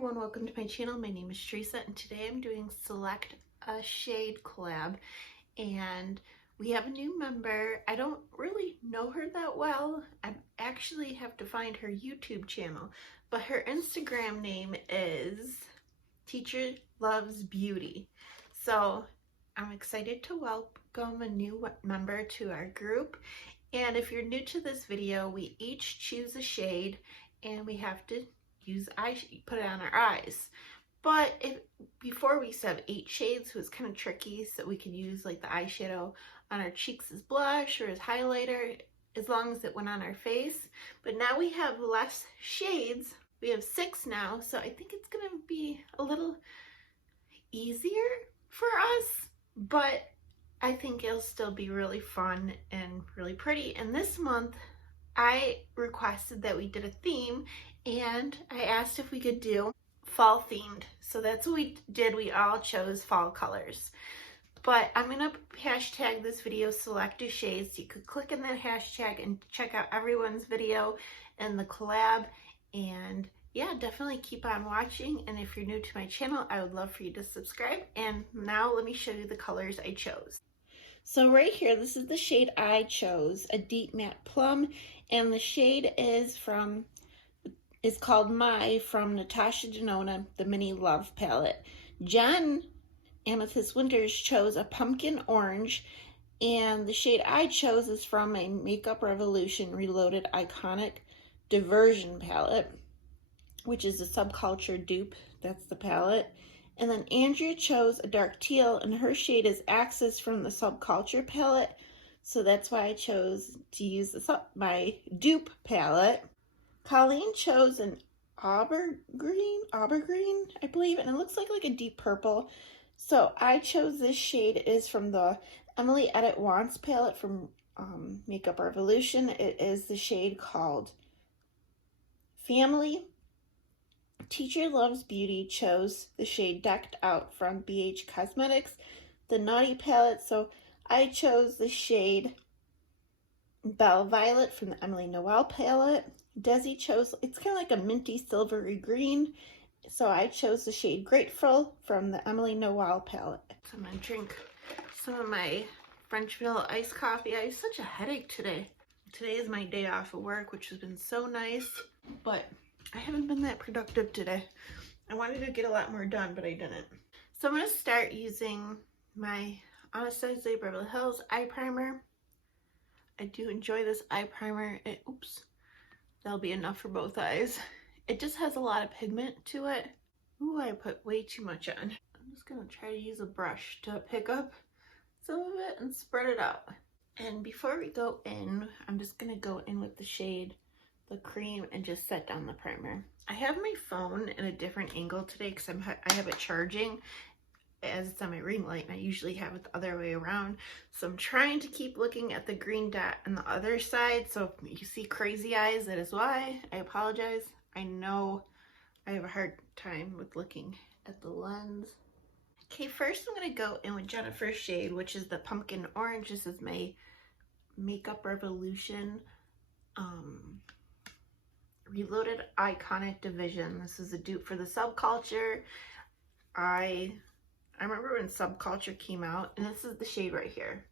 everyone, welcome to my channel. My name is Teresa and today I'm doing select a shade collab, and we have a new member. I don't really know her that well. I actually have to find her YouTube channel, but her Instagram name is Teacher Loves Beauty. So I'm excited to welcome a new member to our group. And if you're new to this video, we each choose a shade and we have to put it on our eyes. But before we used to have 8 shades, so it was kind of tricky, so we could use like the eyeshadow on our cheeks as blush or as highlighter, as long as it went on our face. But now we have less shades. We have 6 now, so I think it's gonna be a little easier for us, but I think it'll still be really fun and really pretty. And this month I requested that we did a theme, and I asked if we could do fall themed. So that's what we did. We all chose fall colors. But I'm gonna hashtag this video select a shade, so you could click in that hashtag and check out everyone's video and the collab. And yeah, definitely keep on watching. And if you're new to my channel, I would love for you to subscribe. And now let me show you the colors I chose. So right here, this is the shade I chose, a deep matte plum, and the shade is called My from Natasha Denona, the Mini Love palette. Jen Amethyst Winters chose a pumpkin orange, and the shade I chose is from a Makeup Revolution Reloaded Iconic Diversion palette, which is a Subculture dupe. That's the palette. And then Andrea chose a dark teal, and her shade is Axis from the Subculture palette. So that's why I chose to use my dupe palette. Colleen chose an auber green, I believe, and it looks like a deep purple. So I chose this shade. It is from the Emily Edit Wants palette from Makeup Revolution. It is the shade called Family. Teacher Loves Beauty chose the shade Decked Out from BH Cosmetics, the Naughty palette. So I chose the shade Belle Violet from the Emily Noel palette. Desi chose, it's kind of like a minty silvery green, so I chose the shade Grateful from the Emily Noel palette. So I'm gonna drink some of my French vanilla iced coffee. I have such a headache today. Today is my day off of work, which has been so nice, but I haven't been that productive today. I wanted to get a lot more done, but I didn't. So I'm going to start using my Anastasia Beverly Hills eye primer. I do enjoy this eye primer. Oops, that'll be enough for both eyes. It just has a lot of pigment to it. Ooh, I put way too much on. I'm just going to try to use a brush to pick up some of it and spread it out. And before we go in, I'm just going to go in with the shade the cream and just set down the primer. I have my phone in a different angle today because I have it charging as it's on my ring light, and I usually have it the other way around. So I'm trying to keep looking at the green dot on the other side. So if you see crazy eyes, that is why. I apologize. I know I have a hard time with looking at the lens. Okay, first I'm gonna go in with Jennifer's shade, which is the pumpkin orange. This is my Makeup Revolution Reloaded Iconic Division. This is a dupe for the Subculture. I remember when Subculture came out, and this is the shade right here.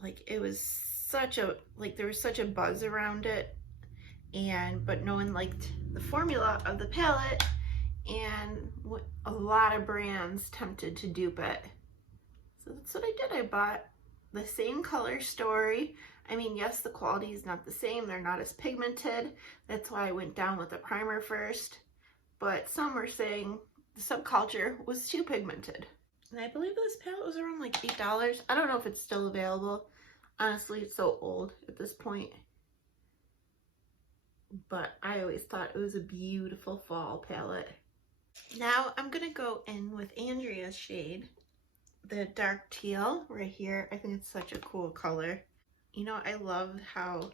Like, it was such a, there was such a buzz around it, but no one liked the formula of the palette, and a lot of brands tempted to dupe it. So that's what I did. I bought the same color Story. I mean, yes, the quality is not the same. They're not as pigmented. That's why I went down with the primer first. But some were saying the Subculture was too pigmented. And I believe this palette was around like $8. I don't know if it's still available. Honestly, it's so old at this point. But I always thought it was a beautiful fall palette. Now I'm going to go in with Andrea's shade, the dark teal right here. I think it's such a cool color. You know, I love how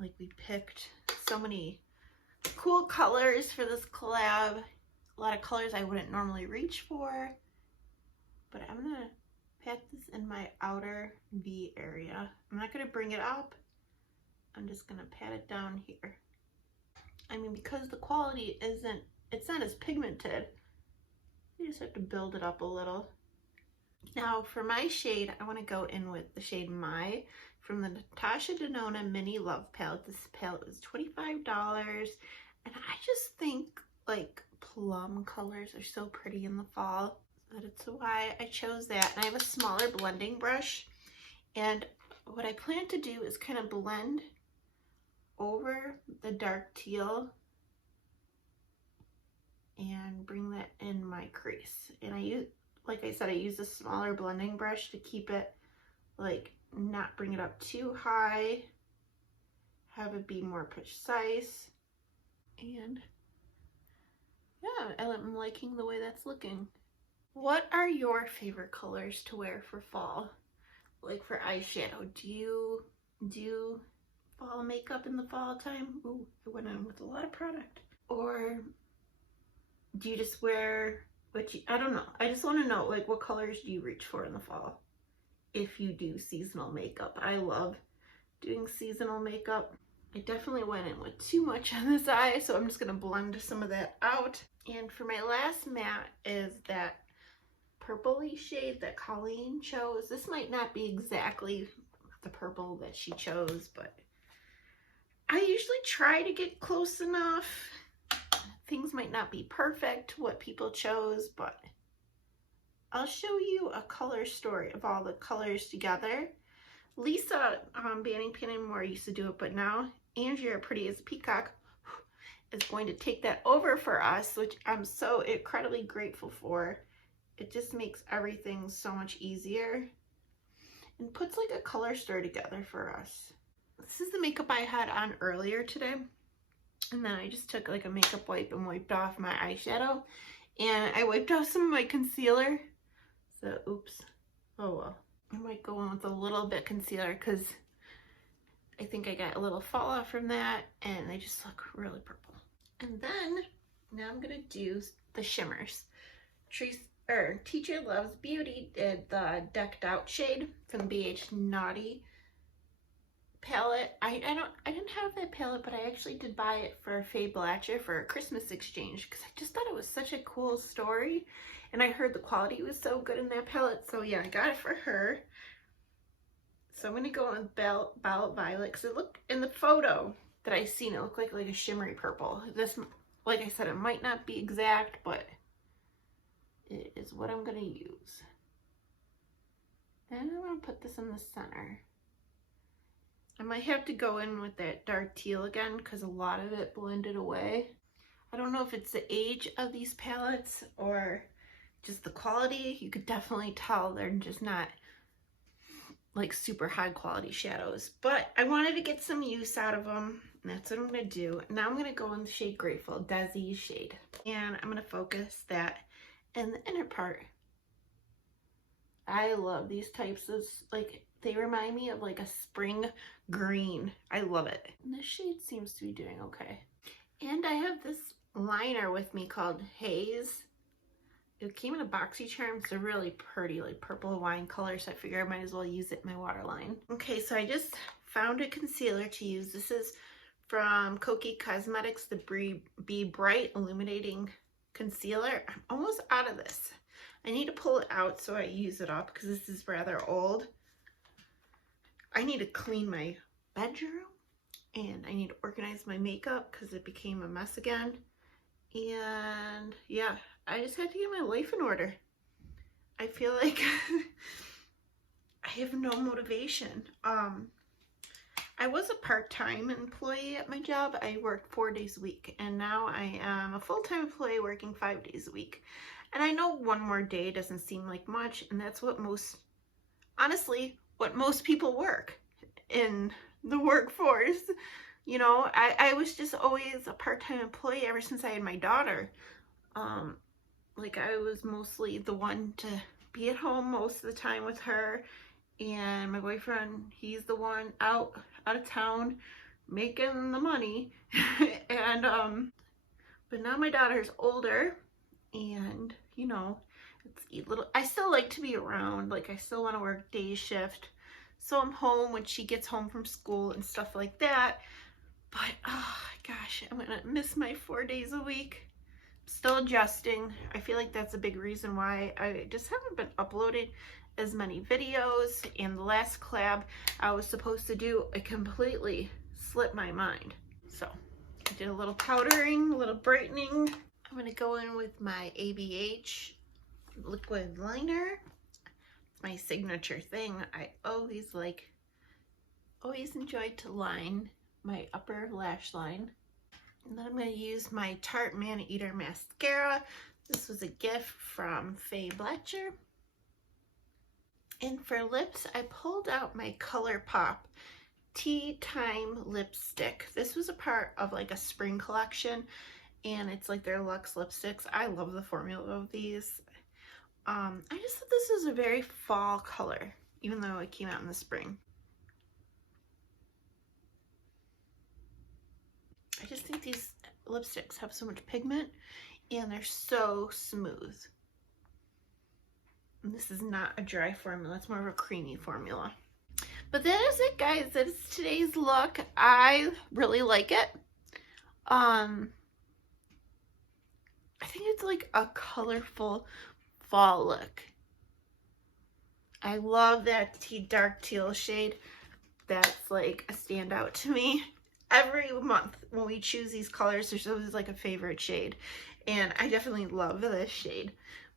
we picked so many cool colors for this collab. A lot of colors I wouldn't normally reach for, but I'm gonna pat this in my outer V area. I'm not gonna bring it up. I'm just gonna pat it down here. I mean, because the quality isn't, it's not as pigmented, you just have to build it up a little. Now for my shade, I want to go in with the shade My from the Natasha Denona Mini Love Palette. This palette was $25, and I just think like plum colors are so pretty in the fall. That's why I chose that. And I have a smaller blending brush, and what I plan to do is kind of blend over the dark teal and bring that in my crease. And I use, like I said, I use a smaller blending brush to keep it, like, not bring it up too high, have it be more precise. And yeah, I'm liking the way that's looking. What are your favorite colors to wear for fall? Like for eyeshadow, do you do fall makeup in the fall time? Ooh, I went on with a lot of product. Or do you just wear what you, I don't know. I just want to know, like, what colors do you reach for in the fall if you do seasonal makeup? I love doing seasonal makeup. I definitely went in with too much on this eye, so I'm just going to blend some of that out. And for my last matte is that purpley shade that Colleen chose. This might not be exactly the purple that she chose, but I usually try to get close enough. Things might not be perfect, what people chose, but I'll show you a color story of all the colors together. Lisa, Banning Pan and More used to do it, but now Andrea, Pretty as a Peacock, is going to take that over for us, which I'm so incredibly grateful for. It just makes everything so much easier and puts like a color story together for us. This is the makeup I had on earlier today. And then I just took like a makeup wipe and wiped off my eyeshadow. And I wiped off some of my concealer. So, oops. Oh well. I might go in with a little bit concealer because I think I got a little fall off from that. And they just look really purple. And then, now I'm going to do the shimmers. Teacher Loves Beauty did the Decked Out shade from the BH Naughty palette. I didn't have that palette, but I actually did buy it for Faye Blatcher for a Christmas exchange because I just thought it was such a cool story, and I heard the quality was so good in that palette. So yeah, I got it for her. So I'm gonna go on Ballot Violet because it looked in the photo that I seen, it looked like a shimmery purple. This, like I said, it might not be exact, but it is what I'm gonna use. Then I'm gonna put this in the center. I might have to go in with that dark teal again because a lot of it blended away. I don't know if it's the age of these palettes or just the quality. You could definitely tell they're just not like super high quality shadows, but I wanted to get some use out of them, and that's what I'm gonna do. Now I'm gonna go in the shade Grateful, Desi shade, and I'm gonna focus that in the inner part. I love these types of, like, they remind me of like a spring green. I love it. And this shade seems to be doing okay. And I have this liner with me called Haze. It came in a boxy charm. It's a really pretty like purple wine color, so I figure I might as well use it in my waterline. Okay, so I just found a concealer to use. This is from Kokie Cosmetics, the Be Bright Illuminating Concealer. I'm almost out of this. I need to pull it out so I use it up because this is rather old. I need to clean my bedroom and I need to organize my makeup because it became a mess again. And yeah, I just had to get my life in order. I feel like I have no motivation. I was a part-time employee at my job. I worked 4 days a week, and now I am a full-time employee working 5 days a week. And I know one more day doesn't seem like much, and that's what honestly, what most people work in the workforce. You know, I was just always a part-time employee ever since I had my daughter. Like I was mostly the one to be at home most of the time with her, and my boyfriend, he's the one out of town making the money. And but now my daughter's older, and you know, it's little, I still like to be around. Like I still want to work day shift, so I'm home when she gets home from school and stuff like that. But oh gosh, gosh, I'm gonna miss my 4 days a week. Still adjusting. I feel like that's a big reason why I just haven't been uploading as many videos. And the last collab I was supposed to do, it completely slipped my mind. So I did a little powdering, a little brightening. I'm gonna go in with my ABH liquid liner. It's my signature thing. I always enjoyed to line my upper lash line. And then I'm going to use my Tarte Man-Eater mascara. This was a gift from Faye Bletcher. And for lips, I pulled out my ColourPop Tea Time lipstick. This was a part of like a spring collection, and it's like their luxe lipsticks. I love the formula of these. I just thought this was a very fall color, even though it came out in the spring. I just think these lipsticks have so much pigment and they're so smooth. And this is not a dry formula, it's more of a creamy formula. But that is it, guys. That is today's look. I really like it. I think it's like a colorful fall look. I love that dark teal shade. That's like a standout to me. Every month when we choose these colors, there's always like a favorite shade, and I definitely love this shade,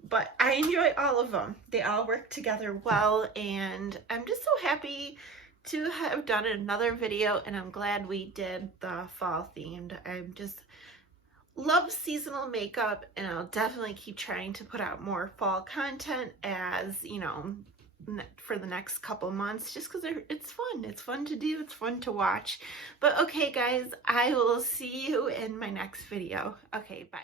but I enjoy all of them. They all work together well, and I'm just so happy to have done another video, and I'm glad we did the fall themed. I just love seasonal makeup, and I'll definitely keep trying to put out more fall content, as you know, for the next couple months, just because it's fun to do, it's fun to watch. But okay, guys, I will see you in my next video. Okay, bye.